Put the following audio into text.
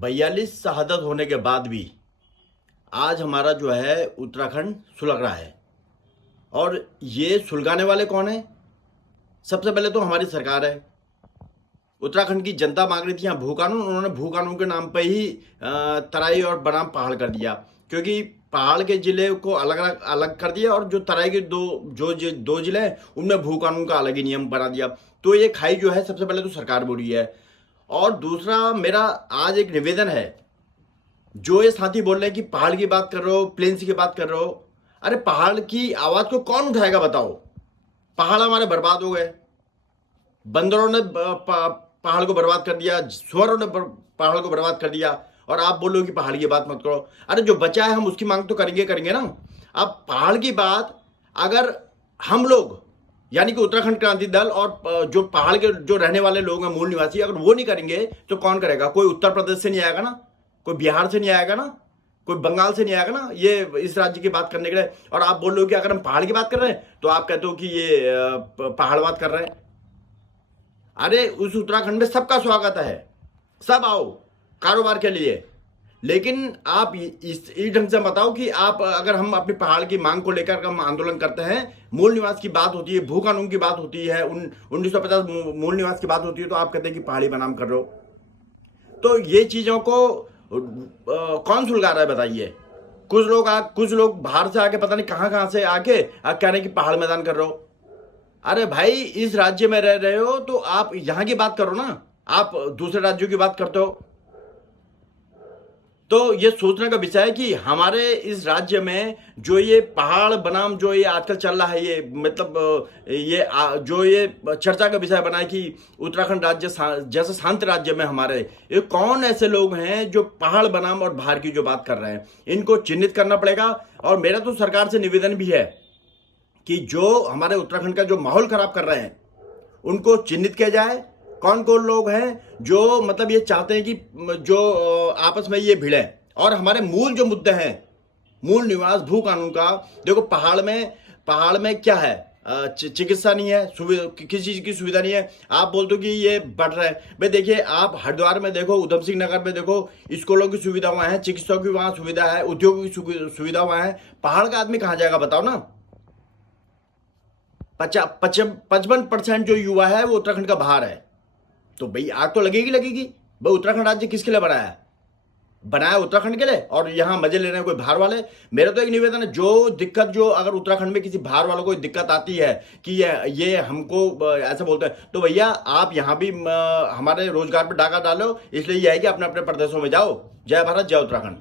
42 शहादत होने के बाद भी आज हमारा जो है उत्तराखंड सुलग रहा है। और ये सुलगाने वाले कौन है? सबसे पहले तो हमारी सरकार है। उत्तराखंड की जनता मांग रही थी यहाँ भू कानून, उन्होंने भू कानून के नाम पे ही तराई और बनाम पहाड़ कर दिया, क्योंकि पहाड़ के जिले को अलग अलग अलग कर दिया और जो तराई के दो जिले हैं उनमें भू कानून का अलग ही नियम बना दिया। तो ये खाई जो है सबसे पहले तो सरकार बोल रही है। और दूसरा मेरा आज एक निवेदन है, जो ये साथी बोल रहे हैं कि पहाड़ की बात कर रहे हो, प्लेन्स की बात कर रहे हो, अरे पहाड़ की आवाज को कौन उठाएगा बताओ? पहाड़ हमारे बर्बाद हो गए, बंदरों ने पहाड़ को बर्बाद कर दिया, सुअरों ने पहाड़ को बर्बाद कर दिया, और आप बोलो कि पहाड़ की बात मत करो। अरे जो बचा है हम उसकी मांग तो करेंगे ना। अब पहाड़ की बात अगर हम लोग यानी कि उत्तराखंड क्रांति दल और जो पहाड़ के जो रहने वाले लोग हैं, मूल निवासी, अगर वो नहीं करेंगे तो कौन करेगा? कोई उत्तर प्रदेश से नहीं आएगा ना, कोई बिहार से नहीं आएगा ना, कोई बंगाल से नहीं आएगा ना ये इस राज्य की बात करने के लिए। और आप बोल रहे हो कि अगर हम पहाड़ की बात कर रहे हैं तो आप कहते हो कि ये पहाड़ बात कर रहे हैं। अरे उस उत्तराखंड में सबका स्वागत है, सब आओ कारोबार के लिए, लेकिन आप इस ढंग से बताओ कि आप अगर हम अपनी पहाड़ की मांग को लेकर हम आंदोलन करते हैं, मूल निवास की बात होती है, भू कानून की बात होती है, 1950 मूल निवास की बात होती है, तो आप कहते हैं कि पहाड़ी बनाम कर रहे हो। तो ये चीजों को कौन सुलगा रहा है बताइए? कुछ लोग बाहर से आके पता नहीं कहां से आके कह रहे हैं कि पहाड़ मैदान कर रहे हो। अरे भाई इस राज्य में रह रहे हो तो आप यहां की बात करो ना, आप दूसरे राज्यों की बात करते हो। तो ये सोचने का विषय है कि हमारे इस राज्य में जो ये पहाड़ बनाम जो ये आजकल चल रहा है, ये मतलब जो ये चर्चा का विषय बना है कि उत्तराखंड राज्य जैसे शांत राज्य में हमारे ये कौन ऐसे लोग हैं जो पहाड़ बनाम और बाहर की जो बात कर रहे हैं, इनको चिन्हित करना पड़ेगा। और मेरा तो सरकार से निवेदन भी है कि जो हमारे उत्तराखंड का जो माहौल खराब कर रहे हैं उनको चिन्हित किया जाए। कौन कौन लोग हैं जो मतलब ये चाहते हैं कि जो आपस में ये भिड़े, और हमारे मूल जो मुद्दे हैं, मूल निवास भू कानून का। देखो पहाड़ में क्या है? चिकित्सा नहीं है, किसी चीज की सुविधा नहीं है। आप बोलते हो कि ये बढ़ रहा है, भाई देखिए आप हरिद्वार में देखो, उधम सिंह नगर में देखो, स्कूलों की सुविधा वहां है, चिकित्सा की वहां सुविधा है, उद्योगों की सुविधा वहां है। पहाड़ का आदमी कहां जाएगा बताओ ना? 55% जो युवा है वो उत्तराखंड का बाहर है। तो भाई आग तो लगेगी भाई। उत्तराखंड राज्य किसके लिए बनाया? बनाया उत्तराखंड के लिए, और यहां मजे ले रहे हैं कोई बाहर वाले। मेरा तो एक निवेदन है, जो दिक्कत जो अगर उत्तराखंड में किसी बाहर वालों को दिक्कत आती है कि ये हमको ऐसा बोलते हैं, तो भैया आप यहां भी हमारे रोजगार पर डाका डालो, इसलिए यह है कि अपने अपने प्रदेशों में जाओ। जय भारत, जय उत्तराखंड।